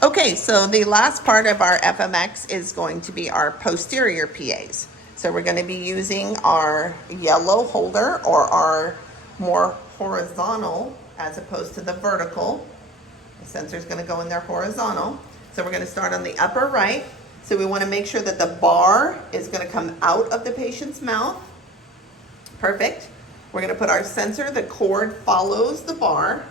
Okay, so the last part of our FMX is going to be our posterior PAs. So we're going to be using our yellow holder, or our more horizontal as opposed to the vertical. The sensor is going to go in there horizontal. So we're going to start on the upper right. So we want to make sure that the bar is going to come out of the patient's mouth. Perfect. We're going to put our sensor, the cord follows the bar.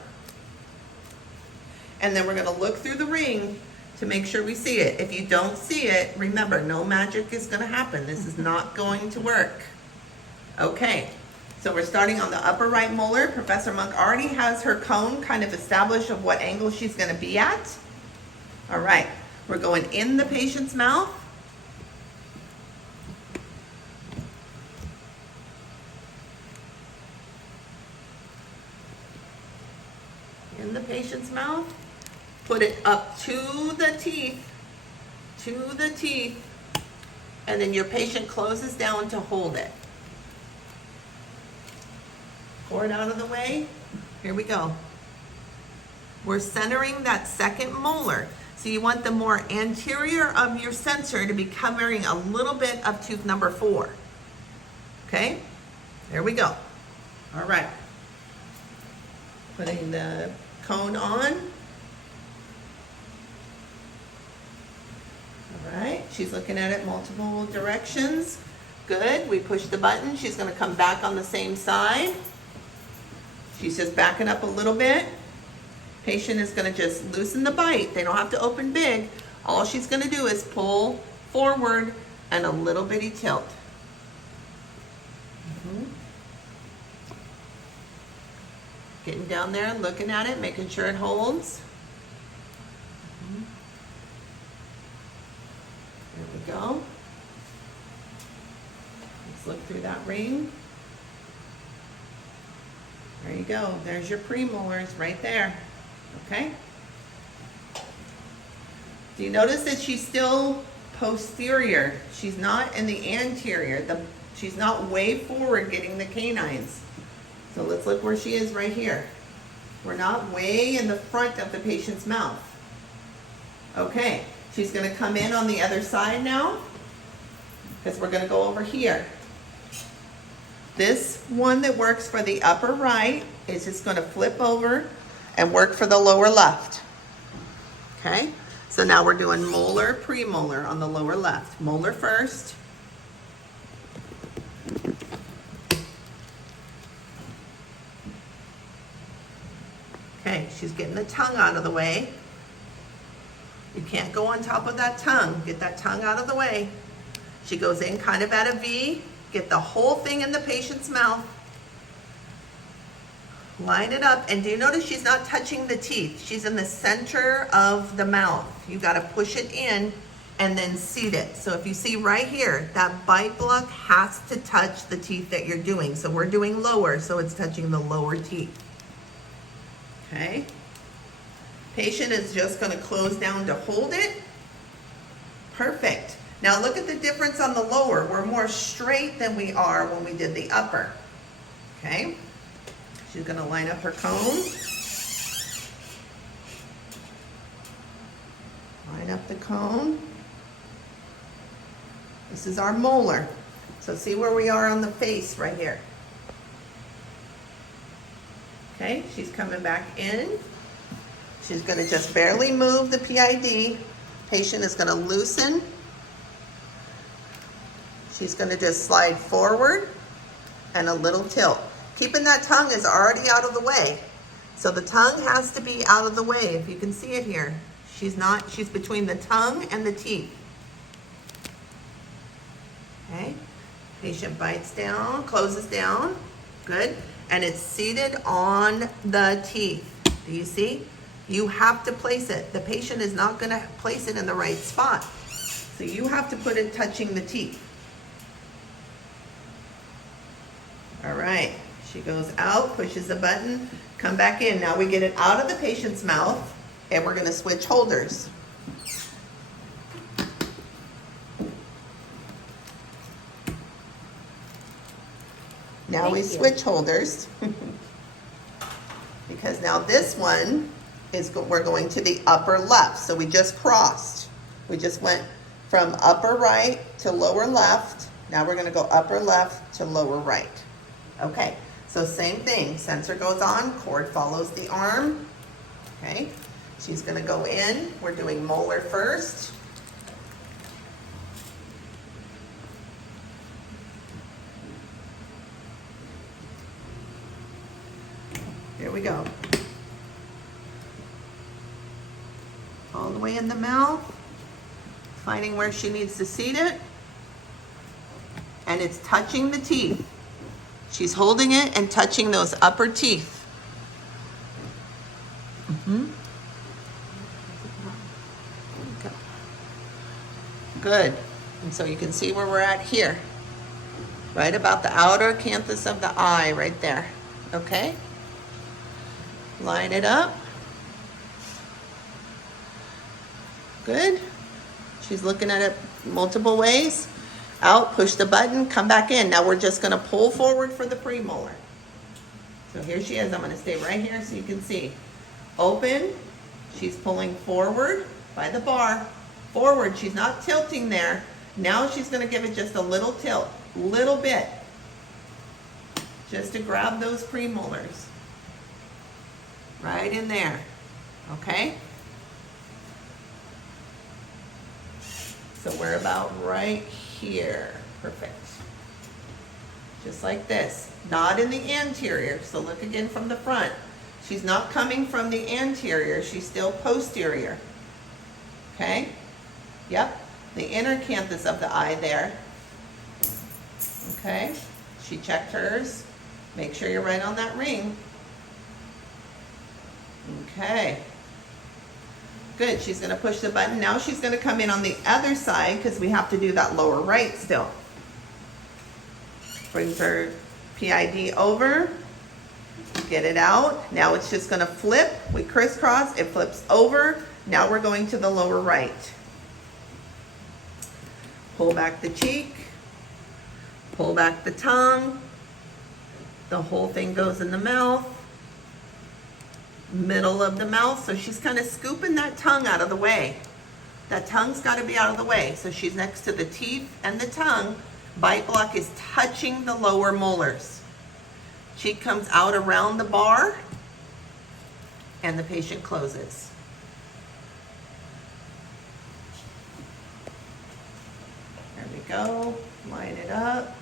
And then we're going to look through the ring to make sure we see it. If you don't see it, remember, no magic is going to happen. This is not going to work. Okay, so we're starting on the upper right molar. Professor Monk already has her cone kind of established of what angle she's going to be at. All right, we're going in the patient's mouth. In the patient's mouth. Put it up to the teeth, and then your patient closes down to hold it. Cord out of the way. Here we go. We're centering that second molar. So you want the more anterior of your sensor to be covering a little bit of tooth number 4. Okay, there we go. All right. Putting the cone on. All right, she's looking at it multiple directions. Good, we push the button. She's gonna come back on the same side. She's just backing up a little bit. Patient is gonna just loosen the bite. They don't have to open big. All she's gonna do is pull forward and a little bitty tilt. Getting down there, looking at it, making sure it holds. There we go. Let's look through that ring. There you go. There's your premolars right there. Okay? Do you notice that she's still posterior? She's not in the anterior. She's not way forward getting the canines. So let's look where she is right here. We're not way in the front of the patient's mouth. Okay. She's going to come in on the other side now, because we're going to go over here. This one that works for the upper right is just going to flip over and work for the lower left. Okay, so now we're doing molar, premolar on the lower left. Molar first. Okay, she's getting the tongue out of the way. You can't go on top of that tongue. Get that tongue out of the way. She goes in kind of at a V. Get the whole thing in the patient's mouth. Line it up. And do you notice she's not touching the teeth? She's in the center of the mouth. You got to push it in and then seat it. So if you see right here, that bite block has to touch the teeth that you're doing. So we're doing lower, so it's touching the lower teeth. Okay. Patient is just going to close down to hold it. Perfect. Now look at the difference on the lower. We're more straight than we are when we did the upper. Okay. She's going to line up her cone. Line up the cone. This is our molar. So see where we are on the face right here. Okay, she's coming back in. She's going to just barely move the PID. Patient is going to loosen. She's going to just slide forward and a little tilt. Keeping that tongue is already out of the way. So the tongue has to be out of the way. If you can see it here, she's between the tongue and the teeth. Okay, patient bites down, closes down, good. And it's seated on the teeth. Do you see? You have to place it. The patient is not going to place it in the right spot. So you have to put it touching the teeth. All right. She goes out, pushes the button, come back in. Now we get it out of the patient's mouth, and we're going to switch holders. Now we switch holders because now this one we're going to the upper left. So we just crossed. We just went from upper right to lower left. Now we're gonna go upper left to lower right. Okay, so same thing. Sensor goes on, cord follows the arm. Okay, she's gonna go in. We're doing molar first. Here we go. All the way in the mouth, finding where she needs to seat it. And it's touching the teeth. She's holding it and touching those upper teeth. Good. And so you can see where we're at here. Right about the outer canthus of the eye, right there. Okay? Line it up. Good. She's looking at it multiple ways. Out, push the button, come back in. Now we're just gonna pull forward for the premolar. So here she is. I'm gonna stay right here so you can see. Open, she's pulling forward by the bar. Forward, she's not tilting there. Now she's gonna give it just a little tilt, little bit. Just to grab those premolars. Right in there, okay? So we're about right here. Perfect. Just like this. Not in the anterior. So look again from the front. She's not coming from the anterior. She's still posterior. Okay? Yep. The inner canthus of the eye there. Okay? She checked hers. Make sure you're right on that ring. Okay. Good, she's gonna push the button. Now she's gonna come in on the other side because we have to do that lower right still. Brings her PID over, get it out. Now it's just gonna flip. We crisscross, it flips over. Now we're going to the lower right. Pull back the cheek, pull back the tongue. The whole thing goes in the mouth. Middle of the mouth, so she's kind of scooping that tongue out of the way. That tongue's got to be out of the way. So she's next to the teeth and the tongue. Bite block is touching the lower molars. Cheek comes out around the bar and the patient closes. There we go. Line it up.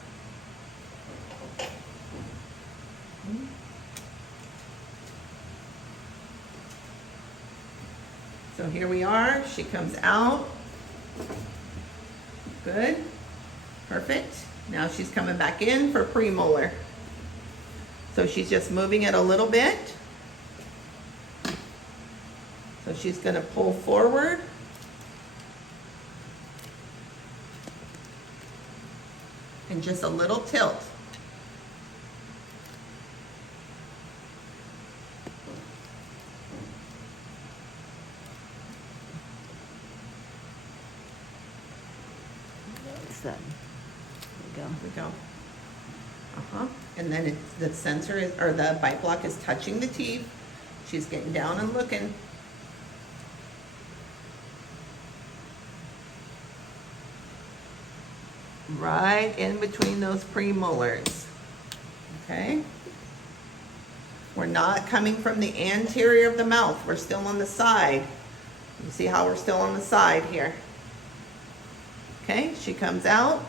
So here we are, she comes out. Good, perfect. Now she's coming back in for premolar. So she's just moving it a little bit. So she's gonna pull forward. And just a little tilt. There we go. And then it's, the sensor is, or the bite block is touching the teeth. She's getting down and looking. Right in between those premolars. Okay? We're not coming from the anterior of the mouth. We're still on the side. You see how we're still on the side here. Okay, she comes out,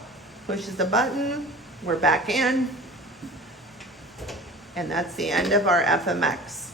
pushes the button, we're back in, and that's the end of our FMX.